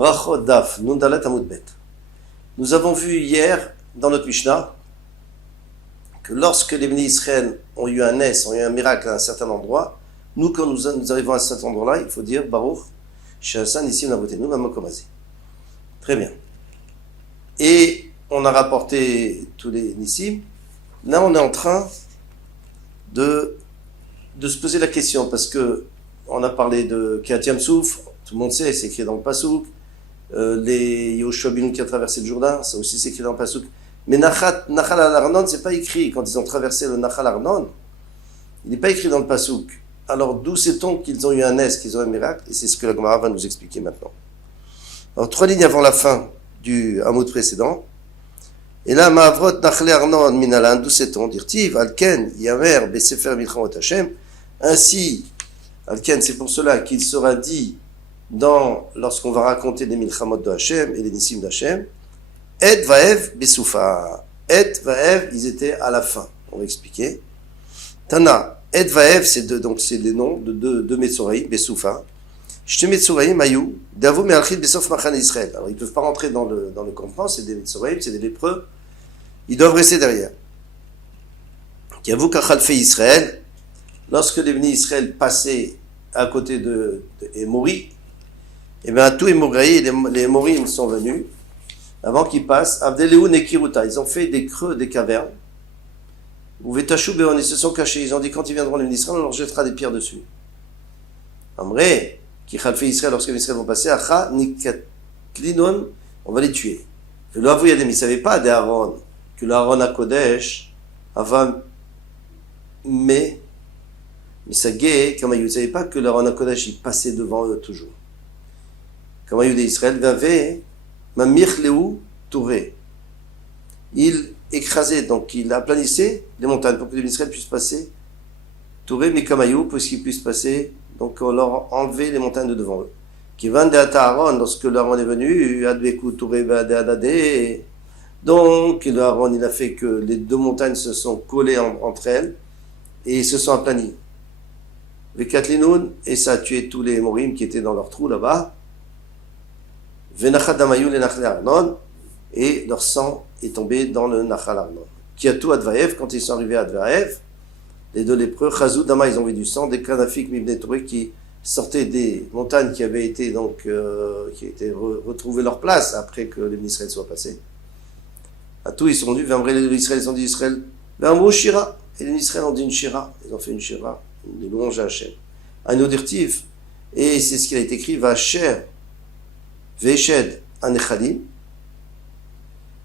Brachot Daf, Nundalat Amud Bet. Nous avons vu hier, dans notre Mishnah, que lorsque les bénis Israël ont eu un nes, ont eu un miracle à un certain endroit, nous, quand nous arrivons à cet endroit-là, il faut dire Baruch, Shassan, ici, on a voté, nous, Mamokomazé. Très bien. Et on a rapporté tous les Nissim. Là, on est en train de se poser la question, parce que on a parlé de Kiat Souf, tout le monde sait, c'est écrit dans le Passouk. Les Yoshua Binoun qui a traversé le Jourdain, ça aussi c'est écrit dans le Passouk. Mais Nachal al-Arnon, c'est pas écrit. Quand ils ont traversé le Nachal Arnon, il n'est pas écrit dans le Passouk. Alors d'où sait-on qu'ils ont eu un nes, qu'ils ont eu un miracle? Et c'est ce que la Gemara va nous expliquer maintenant. Alors 3 lignes avant la fin du hameau précédent. Et là, Ma'avrot Nachal Arnon minalan, d'où sait-on? Dirtiv, Alken, Yamer, Besefer Milchamot Hashem. Ainsi, Alken, c'est pour cela qu'il sera dit lorsqu'on va raconter les Milchamot de Hashem et les Nissim d'Hashem, Et Vaev Besoufa. Et Vaev, ils étaient à la fin. On va expliquer. Tana, Et Vaev, donc c'est les noms de deux Metzoraïm, Besoufa. Shte Metzoraïm, Ayou, Davou Me'alchid Besof Machan Israël. Alors ils ne peuvent pas rentrer dans le campement, c'est des Metzoraïm, c'est des lépreux. Ils doivent rester derrière. Yavou Kachalfe Israël, lorsque les bénis Israël passaient à côté de Émori, et bien à tout Émori, les Émorim sont venus, avant qu'ils passent, Avdeleu Nekiruta, ils ont fait des creux, des cavernes, où Vetachou Béon, ils se sont cachés, ils ont dit quand ils viendront les bénis Israël, on leur jettera des pierres dessus. Amré, qui Khalfe Israël, lorsque les bénis Israël vont passer, Acha Nikatlinon, on va les tuer. Le Avouyadem, ils ne savaient pas d'Aaron, que l'Aaron à Kodesh, avant, mais Misagé, comme ils ne savaient pas que l'Aaron à Kodesh, il passait devant eux toujours. Comme Ayoudé Israël, Vave, Mamir Touré. Il écrasait, donc il aplanissait les montagnes pour que les Israël puissent passer. Touré, mais comme Ayou, pour qu'ils puissent passer, donc on leur enlevait les montagnes de devant eux. Qui vendent à Aaron, lorsque l'Aaron est venu, Adbeku Touré, Adadé. Donc, l'Aaron, il a fait que les deux montagnes se sont collées entre elles et se sont aplanies. Les Katlinoun, et ça a tué tous les Morim qui étaient dans leur trou là-bas. Et leur sang est tombé dans le Nachal Arnon. Kiatou Advaev, quand ils sont arrivés à Advaev, les deux lépreux, Chazou Dama, ils ont vu du sang, des Kanafik Mibne Touré qui sortaient des montagnes qui avaient été qui étaient retrouvées leur place après que les Israël soient passés. À tout, ils sont venus, vers les Israël, ils ont dit Israël, vers un Shira. Et les Israël ont dit une Shira. Ils ont fait une Shira, une louange à Hachem. Un audirtif. Et c'est ce qui a été écrit, Vacher. Veshed Anechalim,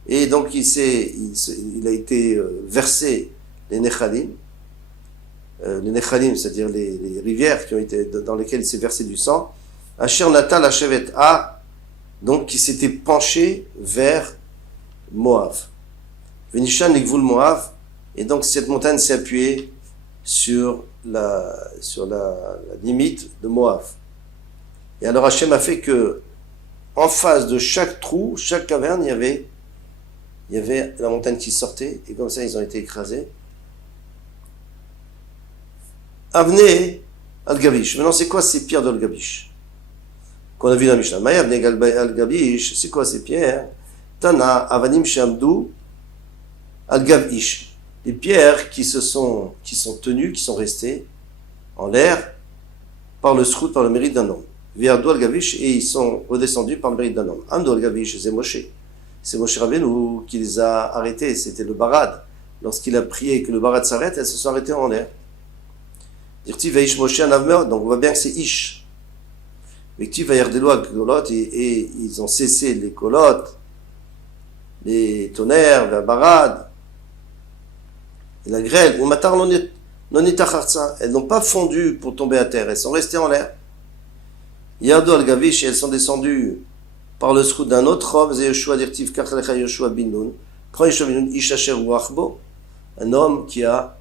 et donc il a été versé les Nechalim, c'est-à-dire les rivières dans lesquelles il s'est versé du sang, Asher Natal Hashevet A, donc qui s'était penché vers Moab. Venishan Nikvul Moab, et donc cette montagne s'est appuyée sur la limite de Moab. Et alors Hachem a fait que en face de chaque trou, chaque caverne, il y avait la montagne qui sortait, et comme ça, ils ont été écrasés. Avne al-Gabish. Maintenant, c'est quoi ces pierres d'Al-Gabish qu'on a vu dans la Mishnah? Maya Avne al-Gabish, c'est quoi ces pierres? Tana Avanim Shamdu al-Gabish. Les pierres qui sont tenues, qui sont restées en l'air par le srout, par le mérite d'un homme. Viardou al-Gavish, et ils sont redescendus par le mérite d'un homme. Amdou al-Gavish, c'est Moshe. C'est Moshe Rabbeinu qui les a arrêtés, c'était le Barad. Lorsqu'il a prié que le Barad s'arrête, elles se sont arrêtées en l'air. Dirti Vaish Moshe Anavmeot, donc on voit bien que c'est Ish. Vekti Vayardelo al-Kolot, et ils ont cessé les kolotes, les tonnerres, le Barad, et la grêle. Ou Matar non itacharza, elles n'ont pas fondu pour tomber à terre, elles sont restées en l'air. Yardo al-Gavish, et elles sont descendues par le srout d'un autre homme, c'est Yoshua Dirtiv Kachalecha Yoshua bin Nun. Prends Yoshua bin Nun, Ishacher Ruachbo, un homme qui a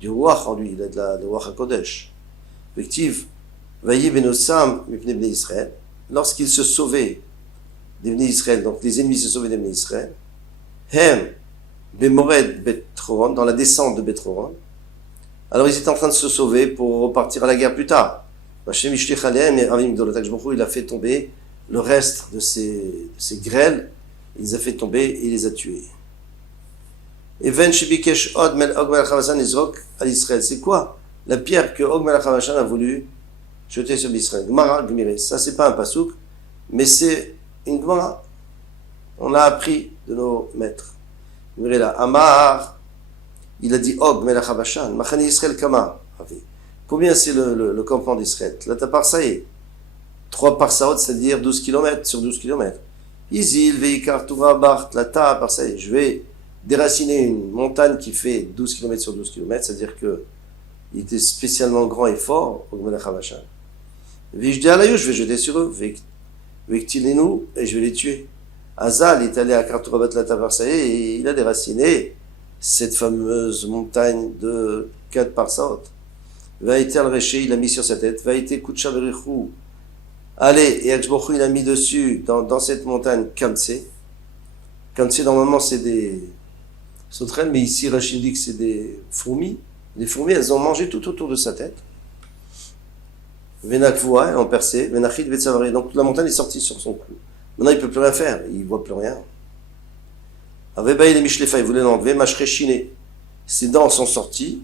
du Ruach en lui, il a de la Ruach HaKodesh. Effective, Vayi Benosam, Mipne Bnei Israël, lorsqu'il se sauvait des Bnei Israël, donc les ennemis se sauvaient des Bnei Israël, Hem, Bemored Bethoron, dans la descente de Bethoron, alors ils étaient en train de se sauver pour repartir à la guerre plus tard. Il a fait tomber le reste de ces grêles, il les a fait tomber et il les a tués. Et Ven Shibikesh Od Mel Og Melech Havashan Izrok à Israël. C'est quoi la pierre que Og Melech Havashan a voulu jeter sur Israël? Gemara Gmiré. Ça, c'est pas un pasouk, mais c'est une Gemara. On l'a appris de nos maîtres. Gmiré là. Amar, il a dit Og Melech Havashan. Machani Israël Kama. Combien c'est le campement d'Israël? Là, t'as par ça y est. 3 parsaot, c'est-à-dire 12 km sur 12 km. Isil, Veikar, Tura, Bart, Lata, par ça y est. Je vais déraciner une montagne qui fait 12 km sur 12 km, c'est-à-dire qu'il était spécialement grand et fort, au Melech Havashan. Vijde Alayou, je vais jeter sur eux, Vektilenu, et je vais les tuer. Azal est allé à Karturabat Lata, par ça y est, et il a déraciné cette fameuse montagne de 4 parsaot. Vaïté al-Réché, il a mis sur sa tête. Vaïté Koucha Berichou. Allez, et Akshbochou, il a mis dessus, dans cette montagne, Kamtse. Kamtse, normalement, c'est des sauterelles, mais ici, Rachid dit que c'est des fourmis. Les fourmis, elles ont mangé tout autour de sa tête. Venakvoa, elles ont percé. Venachid Vetsavari. Donc, la montagne est sortie sur son cou. Maintenant, il ne peut plus rien faire. Il ne voit plus rien. Avebaï, les Mishlefa, il voulait l'enlever. Mashrechiné. Ses dents sont sorties.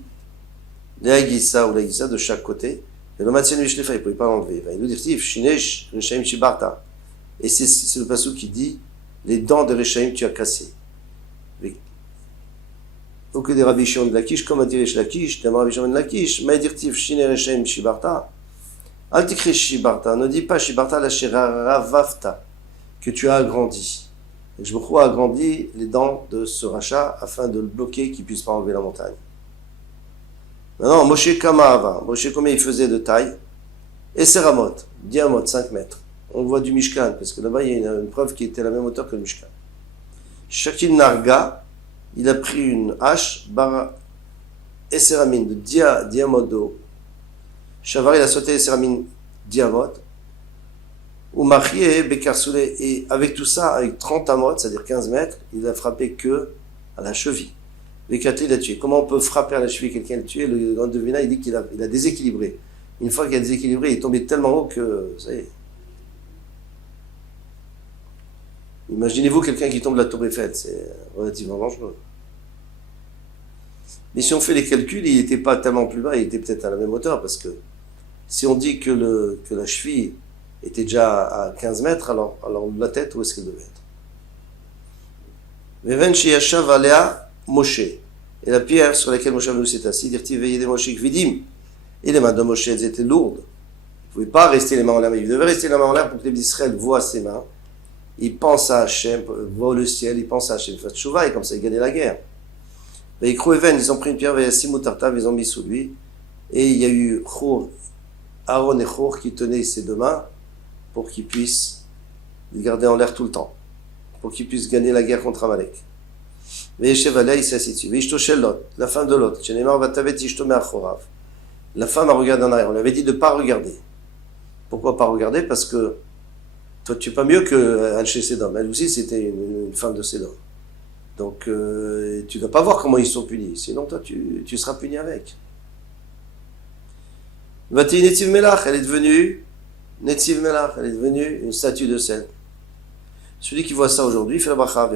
Les Agissa ou l'Agissa de chaque côté. Et le Matien Mishlefa, il ne pouvait pas l'enlever. Il nous dit, Shinesh, Reshaim Shibarta. Et c'est le passage qui dit, les dents de Reshaim, tu as cassé. Au que des Rabbi Shimon de Lakish, comme a dit Resh Lakish, des Rabbi Shimon de Lakish, mais dirtif, Shine Reshaim Shibarta. Altikre Shibarta, ne dis pas Shibarta la Shiraravavta, que tu as agrandi. Et je me crois agrandi les dents de ce rachat afin de le bloquer, qu'il ne puisse pas enlever la montagne. Maintenant, Moshe Kamahava, Moshe combien il faisait de taille? Et Seramot, diamètre 5 mètres. On voit du Mishkan, parce que là-bas il y a une preuve qui était à la même hauteur que le Mishkan. Shakin Narga, il a pris une hache, Bara Esseramine de diamodo. Shavar, il a sauté Esseramine diamot. Ou Marié Bekarsoulé, et avec tout ça, avec 30 amot, c'est-à-dire 15 mètres, il a frappé que à la cheville. Vekatli l'a tué. Comment on peut frapper à la cheville quelqu'un le tuer? Le grand devina, il dit qu'il a déséquilibré. Une fois qu'il a déséquilibré, il est tombé tellement haut que, ça y est. Imaginez-vous quelqu'un qui tombe de la tour Eiffel, c'est relativement dangereux. Mais si on fait les calculs, il n'était pas tellement plus bas, il était peut-être à la même hauteur, parce que si on dit que la cheville était déjà à 15 mètres, alors la tête, où est-ce qu'elle devait être? Veven Sheyashav Alea Moshe. Et la pierre sur laquelle Moshe s'est assis, dit veillez des Moshe Kvidim. Et les mains de Moshe, elles étaient lourdes. Il ne pouvait pas rester les mains en l'air, mais il devait rester les mains en l'air pour que les Israël voient ses mains. Il pense à Hachem, voit le ciel, il pense à Hachem, il fait Tchouva, et comme ça il gagnait la guerre. Ils ont pris une pierre, ils ont mis sous lui, et il y a eu Aaron et Chour qui tenaient ses 2 mains pour qu'ils puissent les garder en l'air tout le temps, pour qu'ils puissent gagner la guerre contre Amalek. Il s'est assis dessus. La femme de l'autre. La femme a regardé en arrière. On lui avait dit de ne pas regarder. Pourquoi pas regarder? Parce que toi, tu n'es pas mieux que Anché Sédom. Elle aussi, c'était une femme de Sédom. Donc, tu ne dois pas voir comment ils sont punis. Sinon, toi, tu seras puni avec. Vati Netiv Melach, elle est devenue Netiv Melach, elle est devenue une statue de sel. Celui qui voit ça aujourd'hui, fait la bracha.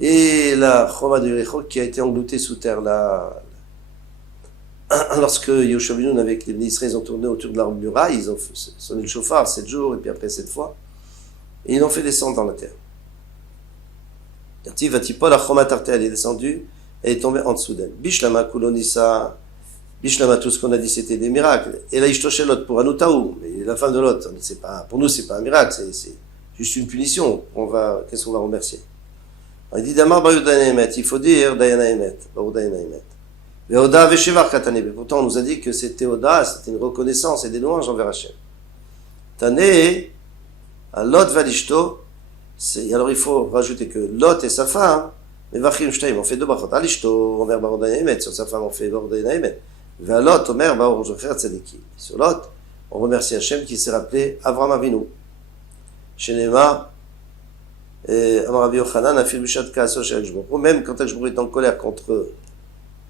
Et la Choma de Yericho qui a été engloutée sous terre là. Lorsque Yoshua ben Nun avec les Israéliens ont tourné autour de la muraille, ils ont sonné le chauffard 7 jours et puis après 7 fois, et ils l'ont fait descendre dans la terre. La Choma Tarte, elle est descendue, elle est tombée en dessous d'elle. Bishlama Kulonissa, Bishlama, tout ce qu'on a dit c'était des miracles. Et la Ishtoshelot pour Anoutaou, mais la fin de l'autre, pour nous c'est pas un miracle, c'est juste une punition. Qu'est-ce qu'on va remercier? Il dit Damar Bayudana Emet, il faut dire Dayana Emet, Bayudana Emet. Mais Oda Veshevar Katane, pourtant on nous a dit que c'était Oda, c'était une reconnaissance et des louanges envers Hachem. Tane, à Lot Valishto, alors il faut rajouter que Lot et sa femme, mais Vachim Shtaim, on fait 2 brachot. Alishto, envers Bayudana Emet, sur sa femme on fait Bayudana Emet. Vers Lot, Omer, Baor Jocher Tzadiki. Sur Lot, on remercie Hachem qui s'est rappelé Avram Avinu. Shenema, Amarabi Yochanan a fait le chat de Kaaso chez Akshbourg. Même quand Akshbourg est en colère contre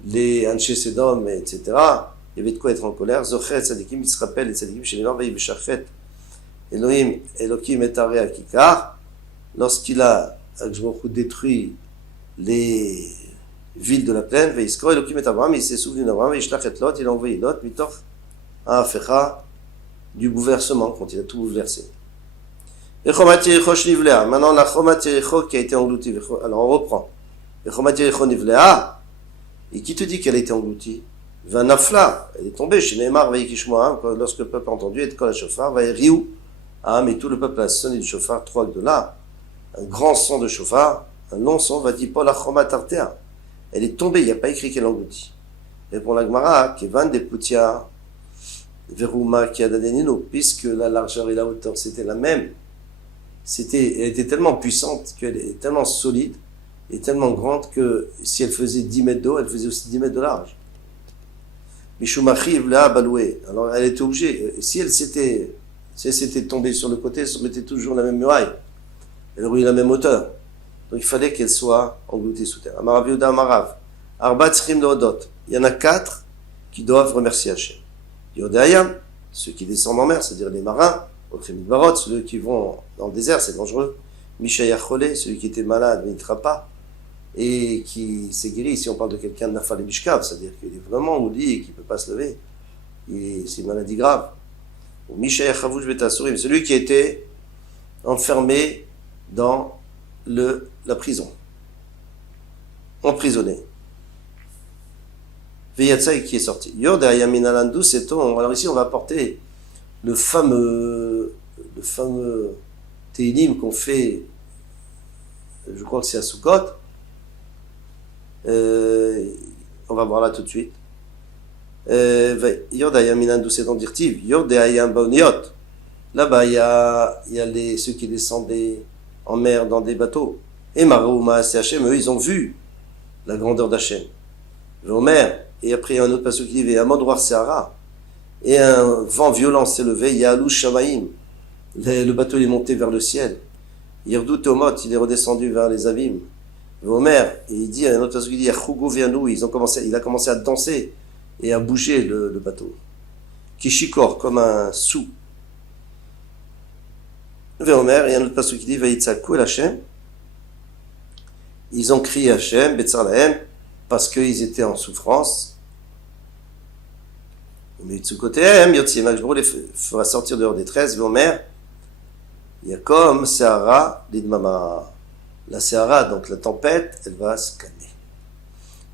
les Anshe Sedom, etc., il y avait de quoi être en colère. Zocher Tzadikim, il se rappelle les Tzadikim chez les Marveilles Bishachet. Elohim et Aré Akikar, lorsqu'il a détruit les villes de la plaine, Veiskor Elohim et Abraham, il s'est souvenu d'Abraham, Ishlach et Lot, il a envoyé Lot, Mitoch, Afecha, du bouleversement, quand il a tout bouleversé. Maintenant, la Chomat Yericho qui a été engloutie. Alors, on reprend. La Chomat Yericho Nivlea. Et qui te dit qu'elle a été engloutie? Vanafla, elle est tombée chez Neymar, lorsque le peuple a entendu, et quand la chauffard, va riou. Ah, mais tout le peuple a sonné du chauffard, 3 de là. Un grand son de chauffard, un long son, va dire Paul la Chomat Artea. Elle est tombée, il n'y a pas écrit qu'elle engloutit. Et pour la Gemara, Kevan de Poutia, Veruma qui a Dadenino, puisque la largeur et la hauteur c'était la même. Elle était tellement puissante, qu'elle est tellement solide et tellement grande que si elle faisait 10 mètres d'eau, elle faisait aussi 10 mètres de large. Mishumachiv la baloué. Alors elle était obligée, si elle s'était tombée sur le côté, elle se mettait toujours la même muraille. Elle aurait eu la même hauteur. Donc il fallait qu'elle soit engloutie sous terre. Amarav Yuda Amarav. Arbat Tzrim Leodot. Il y en a 4 qui doivent remercier Hachem. Yodayam, ceux qui descendent en mer, c'est-à-dire les marins. Barot, ceux qui vont dans le désert, c'est dangereux. Mishaïa Cholé, celui qui était malade, mais il ne pas, et qui s'est guéri. Ici, on parle de quelqu'un de Nafal et Mishkav, c'est-à-dire qu'il est vraiment au lit et qu'il ne peut pas se lever. C'est une maladie grave. Ou Mishaïa Chavouj Betasurim, celui qui était enfermé dans la prison, emprisonné. Veyatsai qui est sorti. Yod Ayamin Alandu, c'est ton. Alors ici, on va apporter le fameux Teilim qu'on fait, je crois que c'est à Sukkot. On va voir là tout de suite. Yod Ayam Inandu, c'est dans Dirtiv. Yod Ayam Baoniot. Là-bas, il y a ceux qui descendaient en mer dans des bateaux. Et Marouma, c'est Hachem, eux, ils ont vu la grandeur d'Hachem. Omer, et après, il y a un autre passage qui dit Amodroar Seara. Et un vent violent s'est levé, Yalou Shamaim. Le bateau est monté vers le ciel. Yerdou Tomot, il est redescendu vers les abîmes. Omer, et il dit, un autre passage qui dit Yachougo Vianou, il a commencé à danser et à bouger le bateau. Kishikor, comme un sou. Omer, et un autre passage qui dit Vaïtsakou el Hachem. Ils ont crié Hachem, Betzarlahem, parce qu'ils étaient en souffrance. Mais de ce côté, Yotzi Majbrou les fera sortir dehors des 13, Omer, il y a comme Sahara, l'Idmama. La Sahara, donc la tempête, elle va se calmer.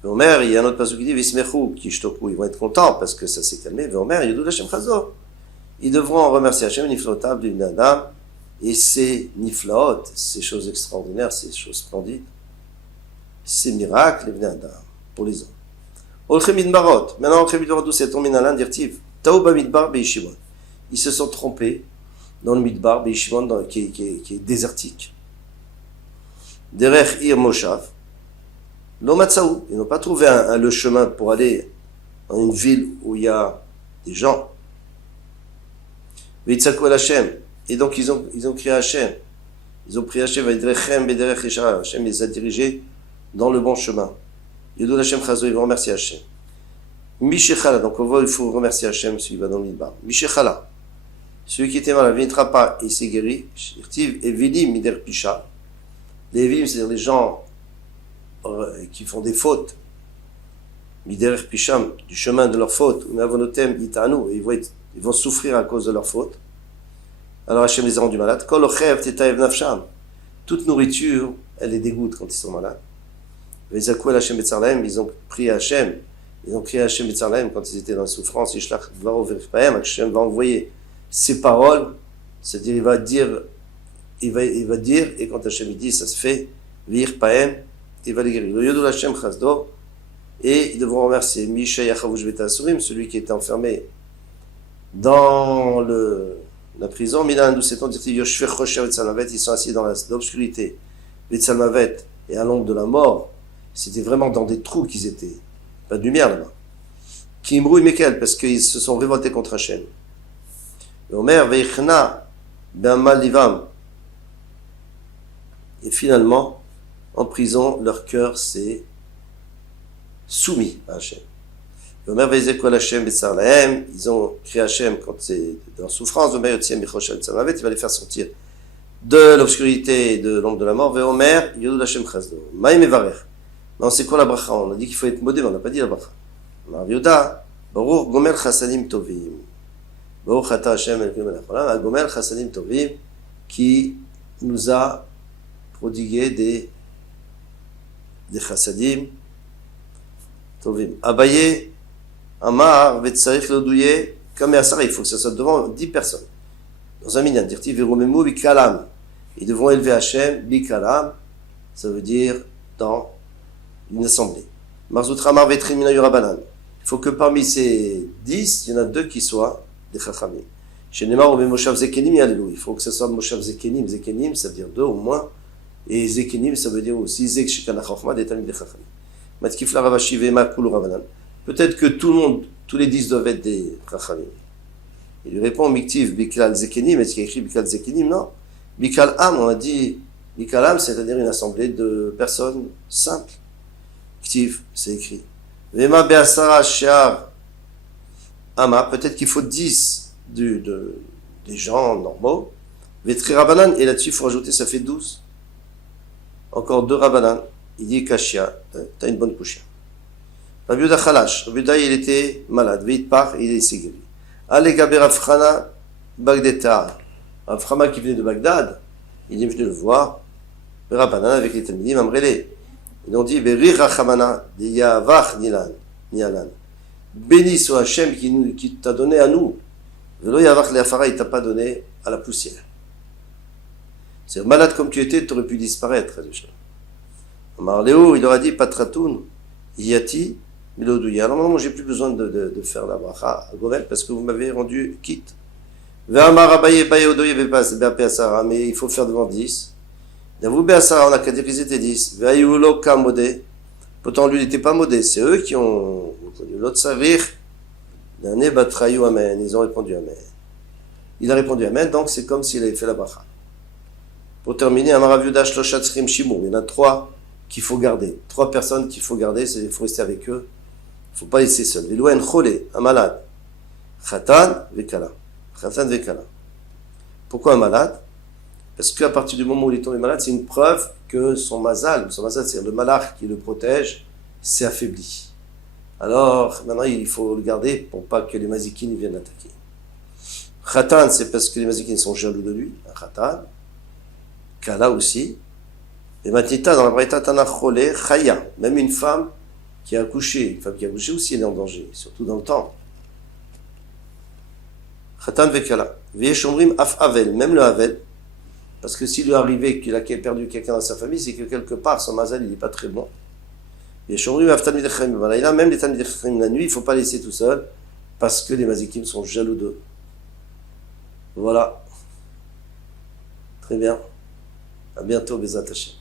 Omer, il y a un autre passage qui dit Vismechou, Kishtoku, ils vont être contents parce que ça s'est calmé. Omer, Yodou Hashem Chazor. Ils devront remercier Hashem, Niflotab, l'Ibn Adam, et ces Niflaot, ces choses extraordinaires, ces choses splendides, ces miracles, l'Ibn Adam, pour les hommes. Maintenant, c'est tombé dans l'indirtive. Taouba Midbar Beishimon. Ils se sont trompés dans le Midbar Beishimon qui est désertique. Derech Ir Moshav. L'Omatsaou. Ils n'ont pas trouvé le chemin pour aller dans une ville où il y a des gens. Veitzakou el Hashem. Et donc ils ont crié à Hashem. Ils ont prié Hashem. Vaidrechem Bederech Yeshara. Hashem les a dirigés dans le bon chemin. Yodou Hashem Chazo, ils vont remercier Hashem. Mishechala, donc on voit, il faut remercier Hashem, celui qui va dans le Midbar. Mishechala, celui qui était malade, il ne viendra pas et il s'est guéri. Shirtiv et Vilim Mider Pisha. Les Vilim, c'est-à-dire les gens qui font des fautes. Mider Pisham, du chemin de leur faute. Unavonotem Itanu, ils vont souffrir à cause de leur faute. Alors Hashem les a rendus malades. Kol Ochev Tetaev Nafsham. Toute nourriture, elle les dégoûte quand ils sont malades. Vezakou el Hashem Betzarlahem, ils ont prié à Hashem. Ils ont crié à Hashem Betzarlahem quand ils étaient dans la souffrance. Yishlach Dvaro Verifpahem, Hashem va envoyer ses paroles, c'est-à-dire il va dire, et quand Hashem dit, ça se fait, Virpahem, il va les guérir. Le Yodou Hashem Chazdo, et ils devront remercier Misha Yachavush Betasurim, celui qui était enfermé dans la prison. Milan, d'où c'est-on dit, Yoshfer Chosher Betsalmavet, ils sont assis dans l'obscurité. Betsalmavet, et à l'ombre de la mort, c'était vraiment dans des trous qu'ils étaient. Pas de lumière là-bas. Kimrou et Mekel, parce qu'ils se sont révoltés contre Hachem. Omer Veichna ben Malivam. Et finalement, en prison, leur cœur s'est soumis à Hachem. Omer Veizekol Hashem Betsar Lahem, ils ont crié Hashem quand c'est en souffrance, Omer Yotziem Bichoshel Tzamavet, il va les faire sortir de l'obscurité et de l'ombre de la mort, Veomer Yodud Hashem Chazdo. Maïm Evarer. Non, c'est quoi la bracha? On a dit qu'il faut être modé, mais on n'a pas dit la bracha. Mar Yoda, Baruch Gomer Chassadim Tovim. Baruch Ata Hashem Elokim Melech Olam, Gomer Chassadim Tovim, qui nous a prodigué des chassadim Tovim. Abaye, Amar, Vetsarich Lodouye, comme Asara, il faut que ça soit devant 10 personnes. Dans un minyan, dire-t-il, Viromemu Bikalam. Ils devront élever Hashem, Bikalam, ça veut dire dans une assemblée. Marzutramar Vetrin Minayurabanan. Il faut que parmi ces 10, il y en a 2 qui soient des Chachamim. Chez Neymar, Moshav Zekenim, il faut que ce soit Moshav Zekenim. Zekenim, ça veut dire 2 au moins. Et Zekenim, ça veut dire aussi Zek Shekana Chachma, des Talmid des Chachamim. Matkifla Ravashi Vema Kulu Ravanan. Peut-être que tout le monde, tous les 10 doivent être des Chachamim. Il lui répond Miktiv Bikal Zekenim. Est-ce qu'il y a écrit Bikal Zekenim? Non. Bikal Am, on a dit Bikal Am, c'est-à-dire une assemblée de personnes simples. Ktiv, c'est écrit. Vema Beasara Shiar Ama, peut-être qu'il faut 10 des gens normaux. Vetri Rabanan, et là-dessus il faut rajouter, ça fait 12. Encore 2 Rabanan. Il dit Kashia, t'as une bonne couchia. Rabbi Yehuda Chalash, Rabbi Yehuda il était malade, Veit Par, il s'est guéri. Allez Gaber Afrana Bagdeta, Aframa qui venait de Bagdad, il est venu le voir, Rabanan avec les Talmidim, Amrele. Ils ont dit Berir Rachamana, de Yavach Nialan. Béni soit Hachem qui t'a donné à nous. Velo Yavach Leafara, il t'a pas donné à la poussière. C'est malade comme tu étais, tu aurais pu disparaître. Amar Léo, il leur a dit Patratoun, Yati, Milodouya. Alors moi, j'ai plus besoin de faire la bracha à Govel parce que vous m'avez rendu quitte. Ve'amar Abaye Bayodoye Be'asara, mais il faut faire devant 10. Vous Be'asara, on a qu'à dire qu'ils étaient 10. Ve'ayulo Kamodé. Pourtant, lui, il n'était pas modé. C'est eux qui ont reconnu. L'autre Savir, l'année Batrayou Amen. Ils ont répondu Amen. Il a répondu Amen, donc c'est comme s'il avait fait la bracha. Pour terminer, Amaraviudash Loshatzrim Shimur. Il y en a 3 qu'il faut garder. 3 personnes qu'il faut garder, il faut rester avec eux. Il ne faut pas laisser seul. Velouen Chole, un malade. Khatan Vekala. Khatan Vekala. Pourquoi un malade? Parce qu'à partir du moment où il est tombé malade, c'est une preuve que son mazal, c'est-à-dire le malach qui le protège, s'est affaibli. Alors, maintenant, il faut le garder pour pas que les mazikines viennent l'attaquer. Khatan, c'est parce que les mazikines sont jaloux de lui. Un khatan. Kala aussi. Et Matita, dans la Braïta Tanachole, Chaya, même une femme qui a accouché, une femme qui a accouché aussi, elle est en danger, surtout dans le temps. Khatan Vekala. Veyeshomrim Af Avel, même le Avel, parce que s'il lui est arrivé qu'il a perdu quelqu'un dans sa famille, c'est que quelque part son mazal il n'est pas très bon. Veyeshomrim Af Talmid Chachamim, voilà, il a même les Talmid Chachamim la nuit, il ne faut pas laisser tout seul, parce que les mazikim sont jaloux d'eux. Voilà. Très bien. À bientôt, Bezat Hashem.